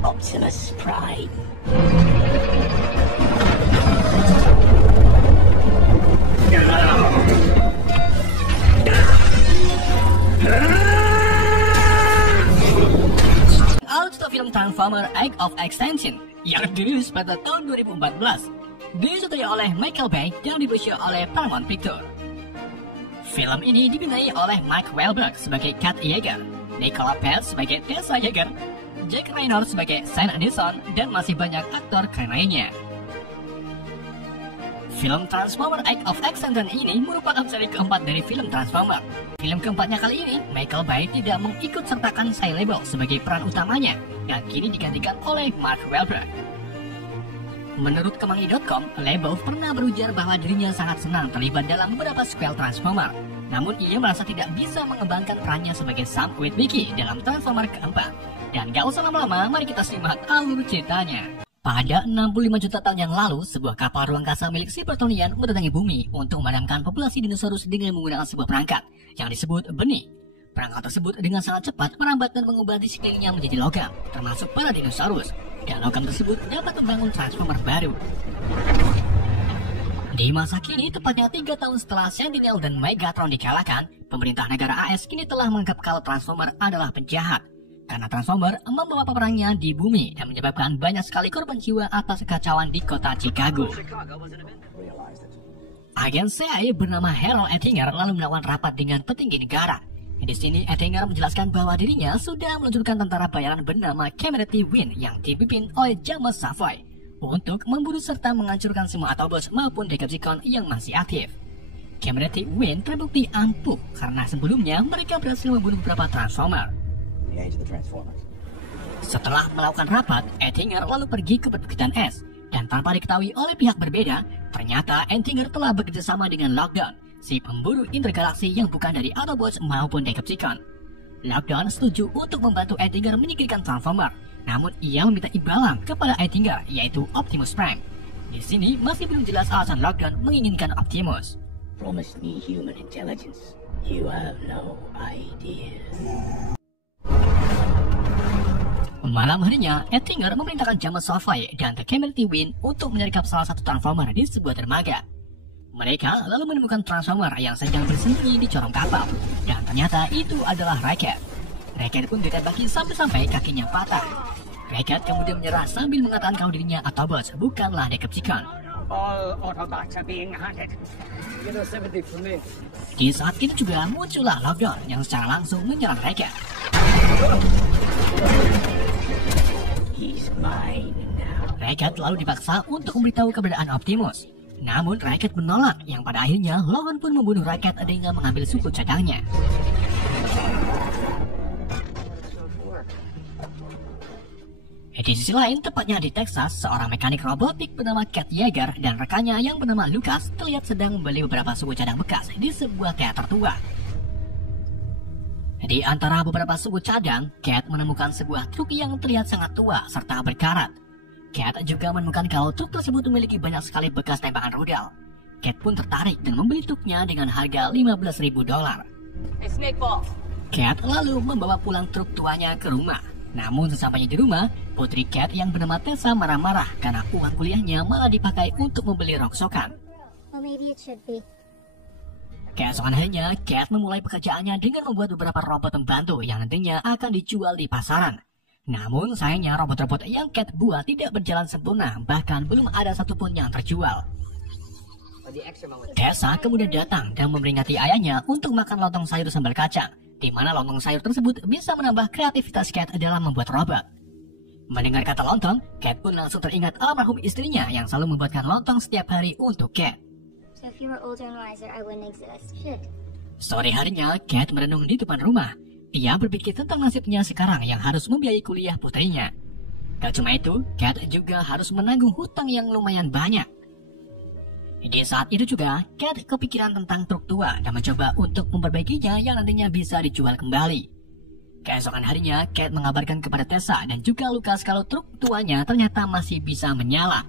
Optimus Prime. Auto film Transformer Age of Extinction yang dirilis pada tahun 2014, disutradai oleh Michael Bay dan diproduksi oleh Paramount Pictures. Film ini dibinai oleh Mark Wahlberg sebagai Kat Yeager, Nicola Peltz sebagai Tessa Yeager, Jack Reynor sebagai Sam Addison, dan masih banyak aktor keren lainnya. Film Transformer Age of Extinction ini merupakan seri keempat dari film Transformer. Film keempatnya kali ini, Michael Bay tidak mengikut sertakan Shia LaBeouf sebagai peran utamanya, yang kini digantikan oleh Mark Wahlberg. Menurut Kemangi.com, LaBeouf pernah berujar bahwa dirinya sangat senang terlibat dalam beberapa sequel Transformer. Namun ia merasa tidak bisa mengembangkan perannya sebagai Sam Witwicky dalam Transformer keempat. Dan gak usah lama-lama, mari kita simak alur ceritanya. Pada 65 juta tahun yang lalu, sebuah kapal ruang angkasa milik Cybertronian mendatangi bumi untuk memadamkan populasi dinosaurus dengan menggunakan sebuah perangkat yang disebut benih. Perangkat tersebut dengan sangat cepat merambat dan mengubah di sekelilingnya menjadi logam, termasuk para dinosaurus. Dan logam tersebut dapat membangun Transformer baru. Di masa kini, tepatnya 3 tahun setelah Sentinel dan Megatron dikalahkan, pemerintah negara AS kini telah menganggap kalau Transformer adalah penjahat. Karena Transformer membawa peperangnya di bumi dan menyebabkan banyak sekali korban jiwa atas kekacauan di kota Chicago. Agen CIA bernama Harold Ettinger lalu melakukan rapat dengan petinggi negara. Di sini Ettinger menjelaskan bahwa dirinya sudah meluncurkan tentara bayaran bernama Camerity Wind yang dipimpin oleh James Savoy untuk memburu serta menghancurkan semua Autobots maupun Decepticon yang masih aktif. Camerity Wind terbukti ampuh karena sebelumnya mereka berhasil membunuh beberapa Transformer. Setelah melakukan rapat, Ettinger lalu pergi ke perbukitan es, dan tanpa diketahui oleh pihak berbeda, ternyata Ettinger telah bekerjasama dengan Lockdown, si pemburu intergalaksi yang bukan dari Autobots maupun Decepticon. Lockdown setuju untuk membantu Ettinger menyingkirkan Transformer, namun ia meminta imbalan kepada Ettinger, yaitu Optimus Prime. Di sini masih belum jelas alasan Lockdown menginginkan Optimus. Promise me human intelligence. You have no idea. Malam harinya, Ettinger memerintahkan James Savoy dan The Camerity Wind untuk menyergap salah satu Transformer di sebuah dermaga. Mereka lalu menemukan Transformer yang sedang bersembunyi di corong kapal, dan ternyata itu adalah Rocket. Rocket pun ditembaki sampai-sampai kakinya patah. Rocket kemudian menyerah sambil mengatakan kalau dirinya Autobots, bukanlah Decepticon. All Autobots are being hunted. You know something from me. Di saat itu juga muncullah Lockdown yang secara langsung menyerang Rocket. He's mine now. Rocket lalu dipaksa untuk memberitahu keberadaan Optimus. Namun Rocket menolak, yang pada akhirnya Logan pun membunuh Rocket dengan mengambil suku cadangnya. Di sisi lain, tepatnya di Texas, seorang mekanik robotik bernama Kat Yeager dan rekannya yang bernama Lucas terlihat sedang membeli beberapa suku cadang bekas di sebuah teater tua. Di antara beberapa suku cadang, Kat menemukan sebuah truk yang terlihat sangat tua serta berkarat. Kat juga menemukan kalau truk tersebut memiliki banyak sekali bekas tembakan rudal. Kat pun tertarik dan membeli truknya dengan harga $15.000. Kat lalu membawa pulang truk tuanya ke rumah. Namun sesampainya di rumah, putri Kat yang bernama Tessa marah-marah karena uang kuliahnya malah dipakai untuk membeli rongsokan. Keesokan harinya, Kat memulai pekerjaannya dengan membuat beberapa robot pembantu yang nantinya akan dijual di pasaran. Namun sayangnya robot-robot yang Kat buat tidak berjalan sempurna, bahkan belum ada satupun yang terjual. Tessa kemudian datang dan memperingati ayahnya untuk makan lontong sayur sambal kacang, di mana lontong sayur tersebut bisa menambah kreativitas Kat dalam membuat robot. Mendengar kata lontong, Kat pun langsung teringat almarhum istrinya yang selalu membuatkan lontong setiap hari untuk Kat. Sore harinya, Kat merenung di depan rumah. Ia berpikir tentang nasibnya sekarang yang harus membiayai kuliah putrinya. Gak cuma itu, Kat juga harus menanggung hutang yang lumayan banyak. Di saat itu juga, Kat kepikiran tentang truk tua dan mencoba untuk memperbaikinya yang nantinya bisa dijual kembali. Keesokan harinya, Kat mengabarkan kepada Tessa dan juga Lucas kalau truk tuanya ternyata masih bisa menyala.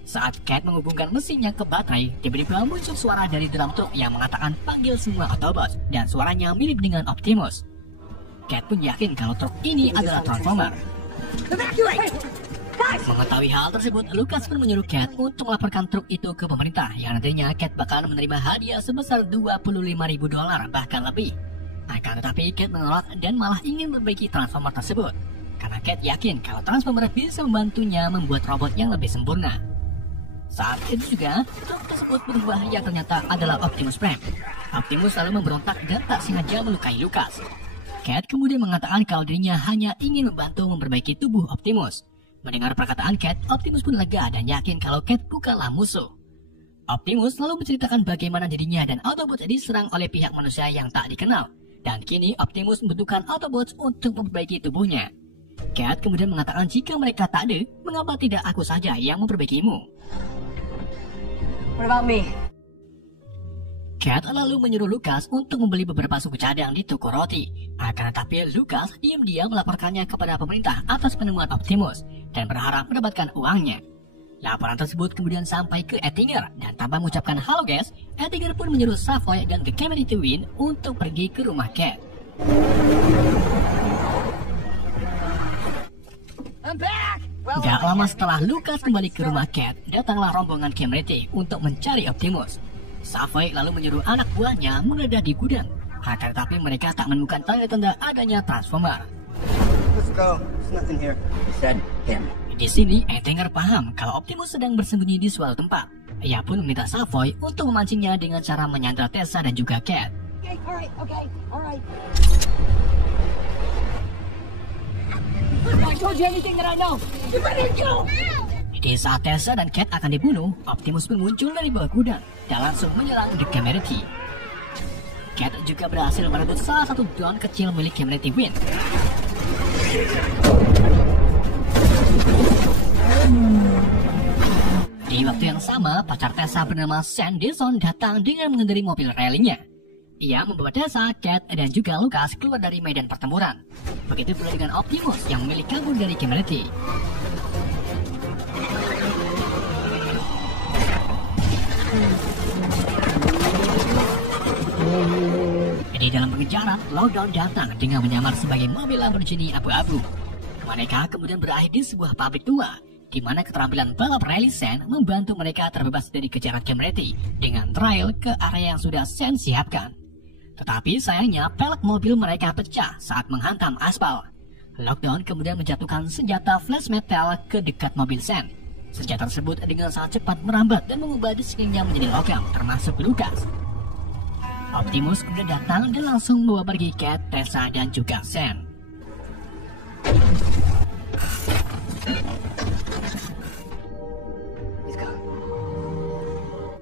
Saat Kat menghubungkan mesinnya ke baterai, tiba-tiba muncul suara dari dalam truk yang mengatakan panggil semua Autobots, dan suaranya mirip dengan Optimus. Kat pun yakin kalau truk ini adalah Transformer. Evacuate! Guys! Mengetahui hal tersebut, Lucas pun menyuruh Cat untuk melaporkan truk itu ke pemerintah yang nantinya Cat bakal menerima hadiah sebesar $25.000 bahkan lebih. Akan tetapi Cat menolak dan malah ingin memperbaiki transformer tersebut karena Cat yakin kalau transformer bisa membantunya membuat robot yang lebih sempurna. Saat itu juga, truk tersebut berubah yang ternyata adalah Optimus Prime. Optimus lalu memberontak dan tak sengaja melukai Lucas. Cat kemudian mengatakan kalau dirinya hanya ingin membantu memperbaiki tubuh Optimus. Mendengar perkataan Cat, Optimus pun lega dan yakin kalau Cat bukanlah musuh. Optimus lalu menceritakan bagaimana dirinya dan Autobots diserang oleh pihak manusia yang tak dikenal. Dan kini Optimus membutuhkan Autobots untuk memperbaiki tubuhnya. Cat kemudian mengatakan jika mereka tak ada, mengapa tidak aku saja yang memperbaikimu? What about me? Cat lalu menyuruh Lucas untuk membeli beberapa suku cadang di toko roti. Akan tetapi Lucas diam-diam melaporkannya kepada pemerintah atas penemuan Optimus dan berharap mendapatkan uangnya. Laporan tersebut kemudian sampai ke Ettinger dan tanpa mengucapkan halo guys, Ettinger pun menyuruh Savoy dan The Calamity Wind untuk pergi ke rumah Cat. I'm back! Gak lama setelah Lucas kembali ke rumah Cat, datanglah rombongan Calamity untuk mencari Optimus. Savoy lalu menyuruh anak buahnya menggeledah di gudang. Akan tetapi mereka tak menemukan tanda-tanda adanya transformer. Let's go. There's nothing here. He said him. Di sini, Ettinger paham kalau Optimus sedang bersembunyi di suatu tempat. Ia pun meminta Savoy untuk memancingnya dengan cara menyandra Tessa dan juga Cat. Okay, alright. I told you everything that I know. You better go! Di saat Tessa dan Cat akan dibunuh, Optimus pun muncul dari bawah gudang dan langsung menyerang The Calamity. Cat juga berhasil merebut salah satu drone kecil milik Calamity Wind. Di waktu yang sama, pacar Tessa bernama Sanderson datang dengan mengendarai mobil rallynya. Ia membawa Tessa, Cat, dan juga Lucas keluar dari medan pertempuran. Begitu pula dengan Optimus yang memilih kabur dari Calamity. Di dalam pengejaran, Lockdown datang dengan menyamar sebagai mobil Lamborghini abu-abu. Mereka kemudian berakhir di sebuah pabrik tua, di mana keterampilan balap rally Sen membantu mereka terbebas dari kejaran Calamity dengan trail ke area yang sudah Sen siapkan. Tetapi sayangnya pelek mobil mereka pecah saat menghantam aspal. Lockdown kemudian menjatuhkan senjata flash metal ke dekat mobil Sen. Senjata tersebut dengan sangat cepat merambat dan mengubah di sekelilingnya menjadi logam, termasuk Lucas. Optimus kemudian datang dan langsung membawa pergi Cat, Tessa, dan juga Sen.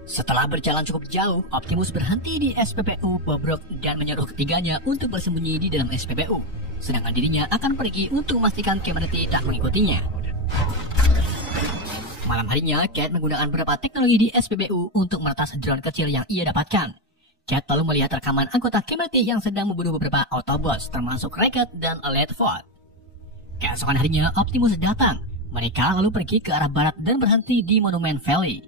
Setelah berjalan cukup jauh, Optimus berhenti di SPBU Bobrok dan menyuruh ketiganya untuk bersembunyi di dalam SPBU. Sedangkan dirinya akan pergi untuk memastikan Calamity tak mengikutinya. Malam harinya, Cat menggunakan beberapa teknologi di SPBU untuk meretas drone kecil yang ia dapatkan. Cat lalu melihat rekaman anggota Calamity yang sedang membunuh beberapa Autobots, termasuk Racket dan Leadfoot. Keesokan harinya, Optimus datang. Mereka lalu pergi ke arah barat dan berhenti di Monument Valley.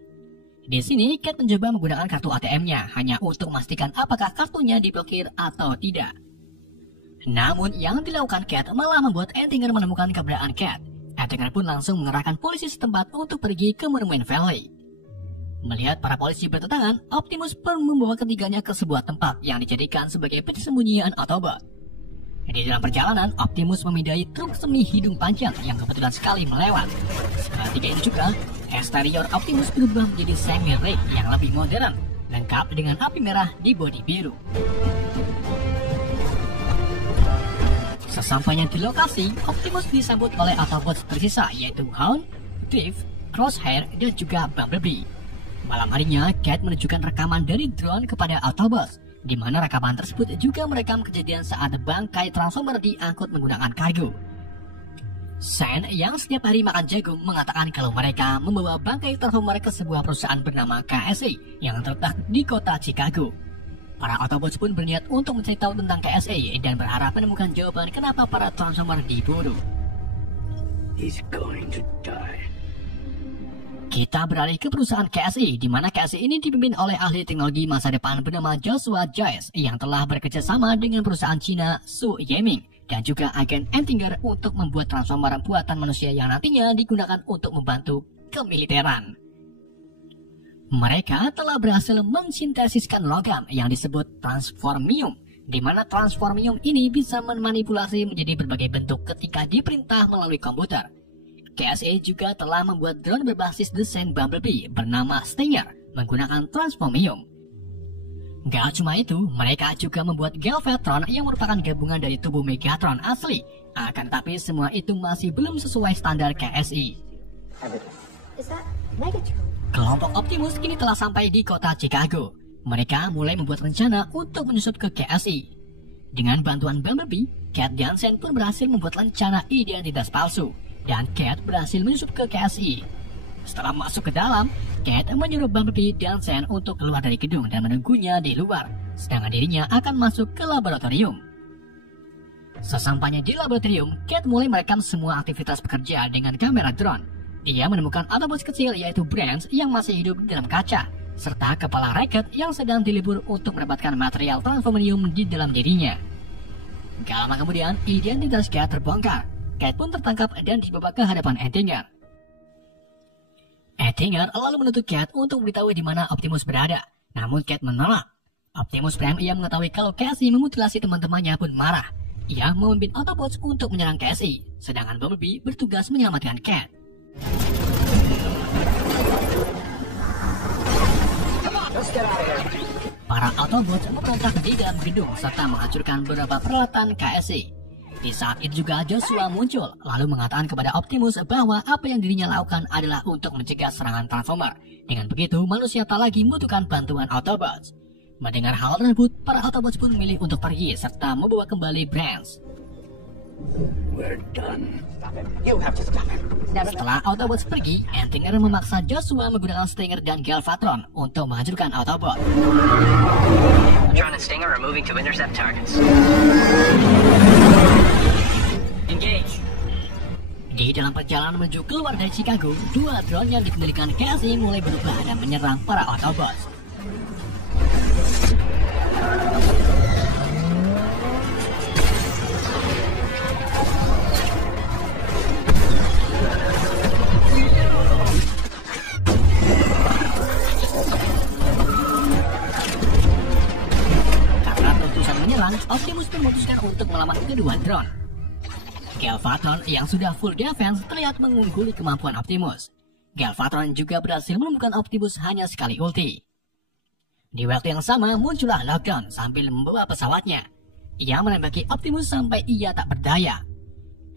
Di sini, Cat mencoba menggunakan kartu ATM-nya hanya untuk memastikan apakah kartunya diblokir atau tidak. Namun, yang dilakukan Cat malah membuat Ettinger menemukan keberadaan Cat. Ettinger pun langsung mengerahkan polisi setempat untuk pergi ke Monument Valley. Melihat para polisi bertentangan, Optimus pun membawa ketiganya ke sebuah tempat yang dijadikan sebagai persembunyian Autobot. Di dalam perjalanan, Optimus memindai truk semi hidung panjang yang kebetulan sekali melewat. Ketika itu juga, eksterior Optimus berubah menjadi semi-rig yang lebih modern, lengkap dengan api merah di bodi biru. Sesampainya di lokasi, Optimus disambut oleh Autobots tersisa yaitu Hound, Thief, Crosshair, dan juga Bumblebee. Malam harinya, Cat menunjukkan rekaman dari drone kepada Autobots, di mana rekaman tersebut juga merekam kejadian saat bangkai Transformer diangkut menggunakan kargo. Sen yang setiap hari makan jagung mengatakan kalau mereka membawa bangkai Transformer ke sebuah perusahaan bernama KSA yang terletak di kota Chicago. Para Autobots pun berniat untuk mencari tahu tentang KSA dan berharap menemukan jawaban kenapa para Transformer dibunuh. He's going to die. Kita beralih ke perusahaan KSA, di mana KSA ini dipimpin oleh ahli teknologi masa depan bernama Joshua Joyce yang telah bekerja sama dengan perusahaan Cina Su Yiming dan juga agen Antinger untuk membuat transformer buatan manusia yang nantinya digunakan untuk membantu kemiliteran. Mereka telah berhasil mensintesiskan logam yang disebut transformium, di mana transformium ini bisa memanipulasi menjadi berbagai bentuk ketika diperintah melalui komputer. KSA juga telah membuat drone berbasis desain Bumblebee bernama Stinger menggunakan transformium. Gak cuma itu, mereka juga membuat Galvatron yang merupakan gabungan dari tubuh Megatron asli. Akan tetapi semua itu masih belum sesuai standar KSI. Kelompok Optimus kini telah sampai di kota Chicago. Mereka mulai membuat rencana untuk menyusup ke KSI. Dengan bantuan Bumblebee, Cat dan Sen pun berhasil membuat rencana identitas palsu, dan Cat berhasil menyusup ke KSI. Setelah masuk ke dalam, Cat menyuruh Bumblebee dan Sen untuk keluar dari gedung dan menunggunya di luar, sedangkan dirinya akan masuk ke laboratorium. Sesampainya di laboratorium, Cat mulai merekam semua aktivitas pekerja dengan kamera drone. Ia menemukan Autobots kecil yaitu Brains yang masih hidup di dalam kaca, serta kepala Rocket yang sedang dilibur untuk mendapatkan material transformium di dalam dirinya. Gak lama kemudian, identitas Cat terbongkar. Cat pun tertangkap dan dibawa ke hadapan Antinger. Antinger lalu menuntut Cat untuk memberitahu di mana Optimus berada. Namun Cat menolak. Optimus Prime yang mengetahui kalau KSI memutilasi teman-temannya pun marah. Ia memimpin Autobots untuk menyerang KSI, sedangkan Bumblebee bertugas menyelamatkan Cat. Para Autobots memberontak di dalam gedung serta menghancurkan beberapa peralatan KSI. Di saat itu juga Joshua muncul, lalu mengatakan kepada Optimus bahwa apa yang dirinya lakukan adalah untuk mencegah serangan Transformer. Dengan begitu, manusia tak lagi membutuhkan bantuan Autobots. Mendengar hal tersebut, para Autobots pun memilih untuk pergi serta membawa kembali Brains. We're done. You have to stop him. Setelah Autobots pergi, Antinger memaksa Joshua menggunakan Stinger dan Galvatron untuk menghancurkan Autobot. Tron and Stinger are moving to intercept targets. Engage. Di dalam perjalanan menuju keluar dari Chicago, dua drone yang dikendalikan KSI mulai berubah dan menyerang para Autobots. Optimus memutuskan untuk melawan kedua drone. Galvatron yang sudah full defense terlihat mengungguli kemampuan Optimus. Galvatron juga berhasil menemukan Optimus hanya sekali ulti. Di waktu yang sama muncullah Lockdown sambil membawa pesawatnya. Ia menembaki Optimus sampai ia tak berdaya.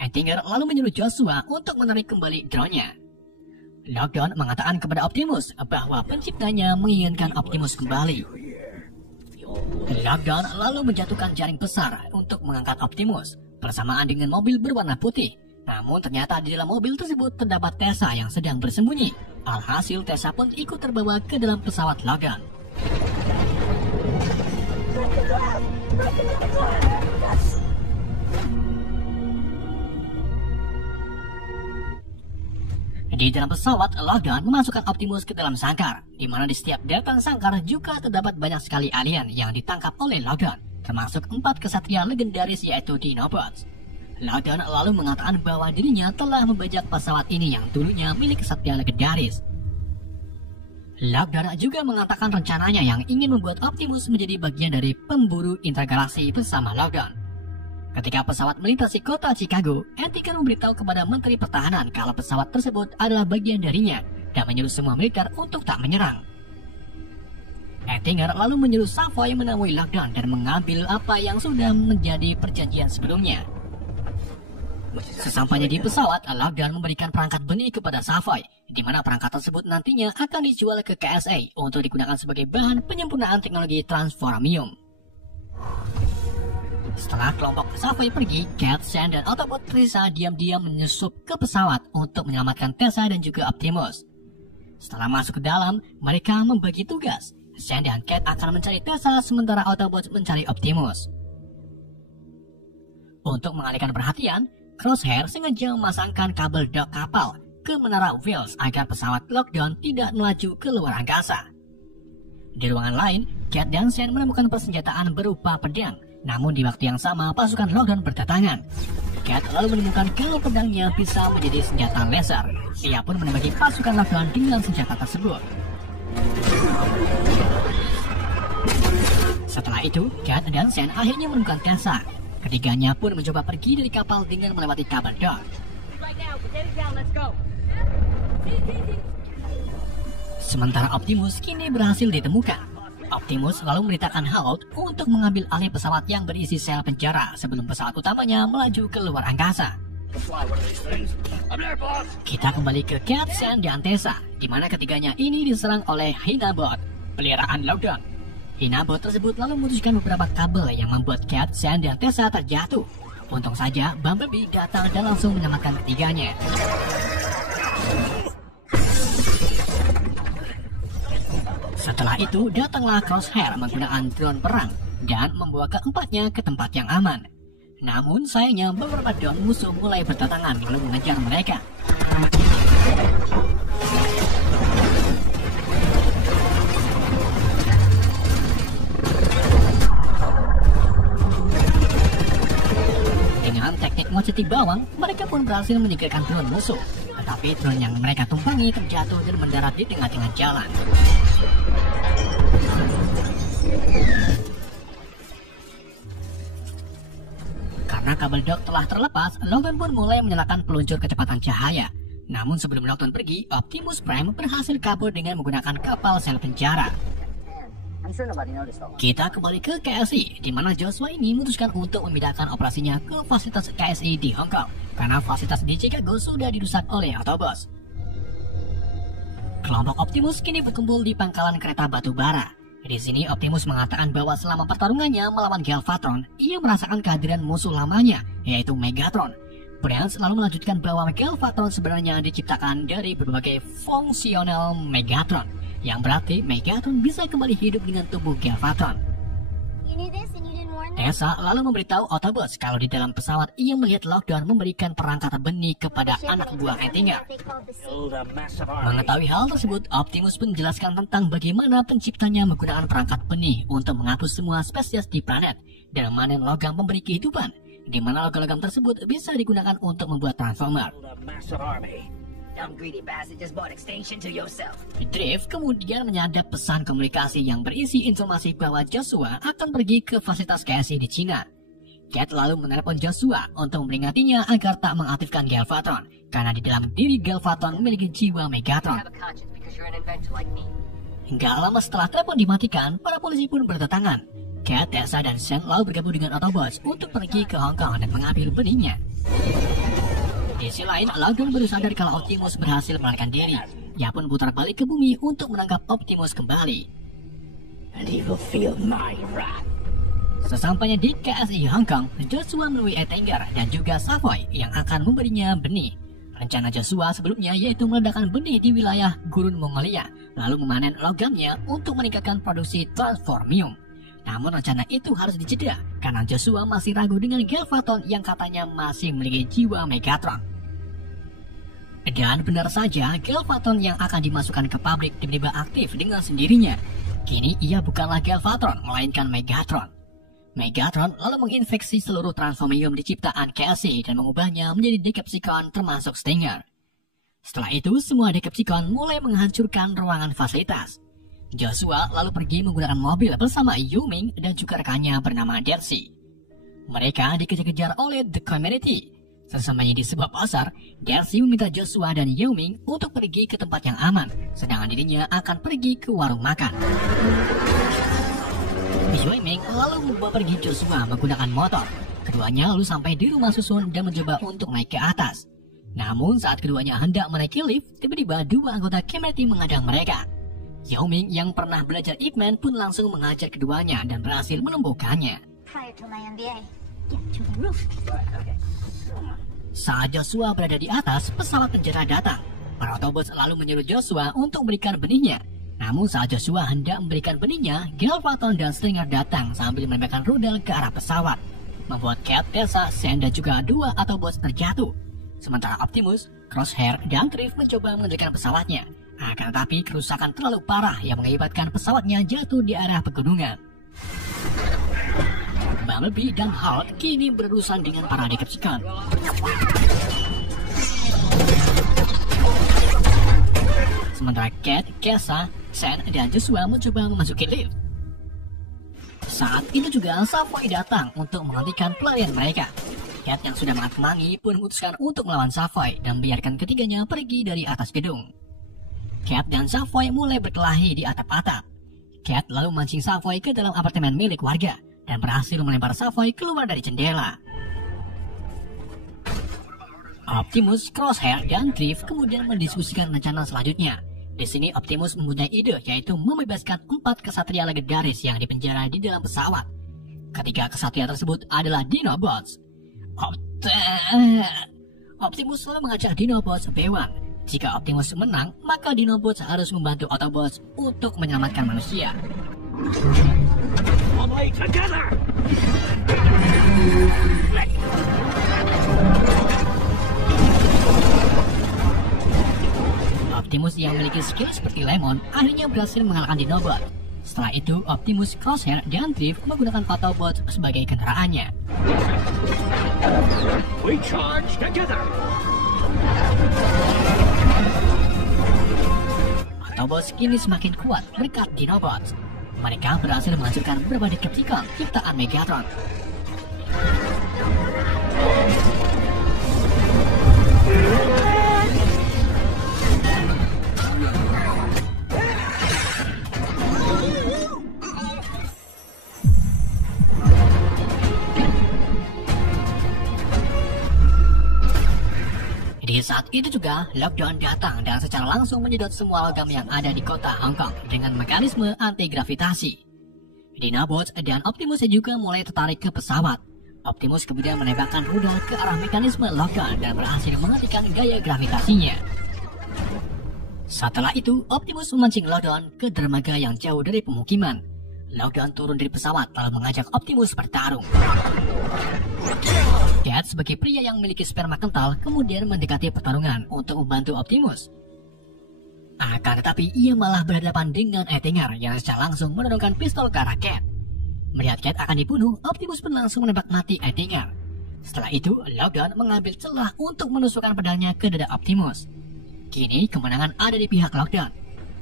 Antinger lalu menyuruh Joshua untuk menarik kembali drone-nya. Lockdown mengatakan kepada Optimus bahwa penciptanya menginginkan Optimus kembali. Lockdown lalu menjatuhkan jaring besar untuk mengangkat Optimus bersamaan dengan mobil berwarna putih. Namun ternyata di dalam mobil tersebut terdapat Tessa yang sedang bersembunyi. Alhasil Tessa pun ikut terbawa ke dalam pesawat Logan. Di dalam pesawat, Logan memasukkan Optimus ke dalam sangkar, di mana di setiap deretan sangkar juga terdapat banyak sekali alien yang ditangkap oleh Logan, termasuk 4 kesatria legendaris yaitu Dinobots. Logan lalu mengatakan bahwa dirinya telah membajak pesawat ini yang dulunya milik kesatria legendaris. Logan juga mengatakan rencananya yang ingin membuat Optimus menjadi bagian dari pemburu intergalaksi bersama Logan. Ketika pesawat melintasi kota Chicago, Antinger memberitahu kepada Menteri Pertahanan kalau pesawat tersebut adalah bagian darinya dan menyuruh semua militer untuk tak menyerang. Antinger lalu menyuruh Savoy menemui Lockdown dan mengambil apa yang sudah menjadi perjanjian sebelumnya. Sesampainya di pesawat, Lockdown memberikan perangkat benih kepada Savoy, di mana perangkat tersebut nantinya akan dijual ke KSA untuk digunakan sebagai bahan penyempurnaan teknologi Transformium. Setelah kelompok Savoy pergi, Cat, Sen, dan Autobot Trisa diam-diam menyusup ke pesawat untuk menyelamatkan Tessa dan juga Optimus. Setelah masuk ke dalam, mereka membagi tugas. Sen dan Cat akan mencari Tessa sementara Autobots mencari Optimus. Untuk mengalihkan perhatian, Crosshair sengaja memasangkan kabel dock kapal ke menara Wheels agar pesawat Lockdown tidak melaju ke luar angkasa. Di ruangan lain, Cat dan Sen menemukan persenjataan berupa pedang Namun di waktu yang sama, pasukan Lockdown berdatangan. Cat lalu menemukan kalau pedangnya bisa menjadi senjata laser. Ia pun menembaki pasukan Lockdown dengan senjata tersebut. Setelah itu, Cat dan Sen akhirnya menemukan Tessa. Ketiganya pun mencoba pergi dari kapal dengan melewati kabel dock. Sementara Optimus kini berhasil ditemukan. Optimus lalu memerintahkan Harold untuk mengambil alih pesawat yang berisi sel penjara sebelum pesawat utamanya melaju ke luar angkasa. Kita kembali ke Cat, Sen, dan Tessa, di mana ketiganya ini diserang oleh Hinabot, peliharaan Lockdown. Hinabot tersebut lalu memutuskan beberapa kabel yang membuat Cat, Sen, dan Tessa terjatuh. Untung saja Bumblebee datang dan langsung menyelamatkan ketiganya. Setelah itu, datanglah Crosshair menggunakan drone perang dan membawa keempatnya ke tempat yang aman. Namun sayangnya beberapa drone musuh mulai berdatangan lalu mengejar mereka. Dengan teknik moceti bawang, mereka pun berhasil menyingkirkan drone musuh. Tetapi drone yang mereka tumpangi terjatuh dan mendarat di tengah-tengah jalan. Karena kabel dock telah terlepas, Logan pun mulai menyalakan peluncur kecepatan cahaya. Namun sebelum Logan pergi, Optimus Prime berhasil kabur dengan menggunakan kapal sel penjara. Kita kembali ke KSI, di mana Joshua ini memutuskan untuk memindahkan operasinya ke fasilitas KSI di Hong Kong, karena fasilitas di Chicago sudah dirusak oleh Autobots. Kelompok Optimus kini berkumpul di pangkalan kereta batu bara. Di sini Optimus mengatakan bahwa selama pertarungannya melawan Galvatron, ia merasakan kehadiran musuh lamanya, yaitu Megatron. Brains lalu melanjutkan bahwa Galvatron sebenarnya diciptakan dari berbagai fungsional Megatron, yang berarti Megatron bisa kembali hidup dengan tubuh Galvatron. Tessa lalu memberitahu Autobots kalau di dalam pesawat ia melihat Lockdown memberikan perangkat benih kepada anak buah Ettinger. Mengetahui hal tersebut, Optimus pun menjelaskan tentang bagaimana penciptanya menggunakan perangkat benih untuk menghapus semua spesies di planet dan memanen logam pemberi kehidupan, di mana logam-logam tersebut bisa digunakan untuk membuat Transformer. Drift kemudian menyadap pesan komunikasi yang berisi informasi bahwa Joshua akan pergi ke fasilitas KSI di Cina. Cat lalu menelepon Joshua untuk memperingatinya agar tak mengaktifkan Galvatron, karena di dalam diri Galvatron memiliki jiwa Megatron. Hingga lama setelah telepon dimatikan, para polisi pun berdatangan. Cat, Tessa, dan Sen lalu bergabung dengan Autobots untuk pergi ke Hong Kong dan mengambil benihnya. Di sisi lain, Logan baru sadar kalau Optimus berhasil melarikan diri. Ia pun putar balik ke bumi untuk menangkap Optimus kembali. Sesampainya di KSI Hong Kong, Joshua menemui Ettinger dan juga Savoy yang akan memberinya benih. Rencana Joshua sebelumnya yaitu meledakkan benih di wilayah Gurun Mongolia, lalu memanen logamnya untuk meningkatkan produksi Transformium. Namun rencana itu harus dicegah karena Joshua masih ragu dengan Galvatron yang katanya masih memiliki jiwa Megatron. Dan benar saja, Galvatron yang akan dimasukkan ke pabrik tiba-tiba aktif dengan sendirinya. Kini ia bukanlah Galvatron, melainkan Megatron. Megatron lalu menginfeksi seluruh Transformium di ciptaan KSI dan mengubahnya menjadi Decepticon termasuk Stinger. Setelah itu, semua Decepticon mulai menghancurkan ruangan fasilitas. Joshua lalu pergi menggunakan mobil bersama Yuming dan juga rekannya bernama Darcy. Mereka dikejar-kejar oleh The Community. Sesamanya di sebuah pasar, Darcy meminta Joshua dan Yuming untuk pergi ke tempat yang aman, sedangkan dirinya akan pergi ke warung makan. Yuming lalu membawa pergi Joshua menggunakan motor. Keduanya lalu sampai di rumah susun dan mencoba untuk naik ke atas. Namun saat keduanya hendak menaiki lift, tiba-tiba dua anggota Community menghadang mereka. Yuming yang pernah belajar Ip Man pun langsung menghajar keduanya dan berhasil menumbuhkannya. Saat Joshua berada di atas, pesawat penjara datang. Para Autobots lalu menyuruh Joshua untuk memberikan benihnya. Namun saat Joshua hendak memberikan benihnya, Galvatron dan Stinger datang sambil menembakkan rudal ke arah pesawat, membuat Cat, Tessa, Sen, dan juga dua Autobots terjatuh. Sementara Optimus, Crosshair, dan Drift mencoba mengendalikan pesawatnya. Akan tetapi kerusakan terlalu parah yang mengakibatkan pesawatnya jatuh di arah pegunungan. Bumblebee dan Hulk kini berurusan dengan para Decepticon. Sementara Cat, Kesha, Sen, dan Joshua mencoba memasuki lift. Saat itu juga Savoy datang untuk menghentikan pelarian mereka. Cat yang sudah mengamangi pun memutuskan untuk melawan Savoy dan membiarkan ketiganya pergi dari atas gedung. Cat dan Savoy mulai berkelahi di atap-atap. Cat lalu memancing Savoy ke dalam apartemen milik warga dan berhasil melempar Savoy keluar dari jendela. Optimus, Crosshair, dan Drift kemudian mendiskusikan rencana selanjutnya. Di sini Optimus mempunyai ide, yaitu membebaskan 4 kesatria legendaris yang dipenjara di dalam pesawat. Ketiga kesatria tersebut adalah Dinobots. Optimus selalu mengajak Dinobots B1. Jika Optimus menang, maka Dinobots harus membantu Autobots untuk menyelamatkan manusia. Optimus yang memiliki skill seperti Lemon akhirnya berhasil mengalahkan Dinobot. Setelah itu, Optimus, Crosshair, dan Drift menggunakan Autobots sebagai kendaraannya. We charge together. Autobots kini semakin kuat berkat Dinobots. Mereka berhasil menghancurkan beberapa Decepticon ciptaan Megatron. Di saat itu juga, Lockdown datang dan secara langsung menyedot semua logam yang ada di kota Hong Kong dengan mekanisme anti-gravitasi. Dinobots dan Optimus juga mulai tertarik ke pesawat. Optimus kemudian menembakkan rudal ke arah mekanisme Lockdown dan berhasil menghentikan gaya gravitasinya. Setelah itu, Optimus memancing Lockdown ke dermaga yang jauh dari pemukiman. Lockdown turun dari pesawat lalu mengajak Optimus bertarung. Cat sebagai pria yang memiliki sperma kental kemudian mendekati pertarungan untuk membantu Optimus. Akan tetapi ia malah berhadapan dengan Ettinger yang secara langsung menodongkan pistol ke arah Cat. Melihat Cat akan dibunuh, Optimus pun langsung menembak mati Ettinger. Setelah itu, Lockdown mengambil celah untuk menusukkan pedangnya ke dada Optimus. Kini kemenangan ada di pihak Lockdown.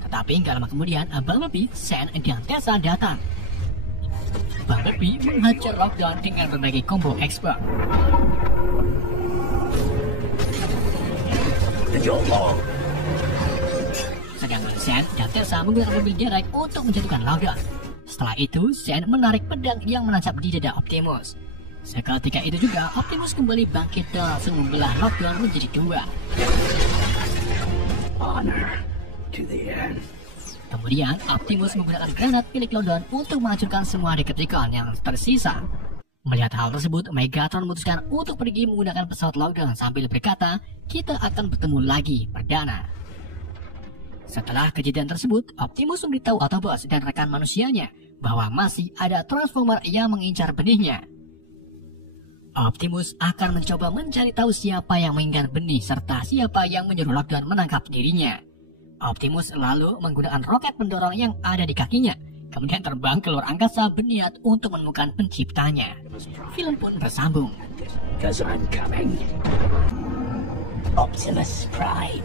Tetapi gak lama kemudian, Bumblebee, Sen, dan Tessa datang. Bumblebee menghajar Lockdown dengan berbagai combo expert. Sedangkan Sen dan Tessa menggunakan mobil derek untuk menjatuhkan Lockdown. Setelah itu, Sen menarik pedang yang menancap di dada Optimus. Seketika itu juga, Optimus kembali bangkit dan langsung membelah Lockdown menjadi dua. Honor to the end. Kemudian, Optimus menggunakan granat milik Lockdown untuk menghancurkan semua Decepticon yang tersisa. Melihat hal tersebut, Megatron memutuskan untuk pergi menggunakan pesawat Lockdown sambil berkata, "Kita akan bertemu lagi, perdana." Setelah kejadian tersebut, Optimus memberitahu Autobots dan rekan manusianya bahwa masih ada Transformer yang mengincar benihnya. Optimus akan mencoba mencari tahu siapa yang menginginkan benih serta siapa yang menyuruh Lockdown menangkap dirinya. Optimus lalu menggunakan roket pendorong yang ada di kakinya, kemudian terbang keluar angkasa berniat untuk menemukan penciptanya. Film pun bersambung. 'Cause I'm coming. Optimus Prime.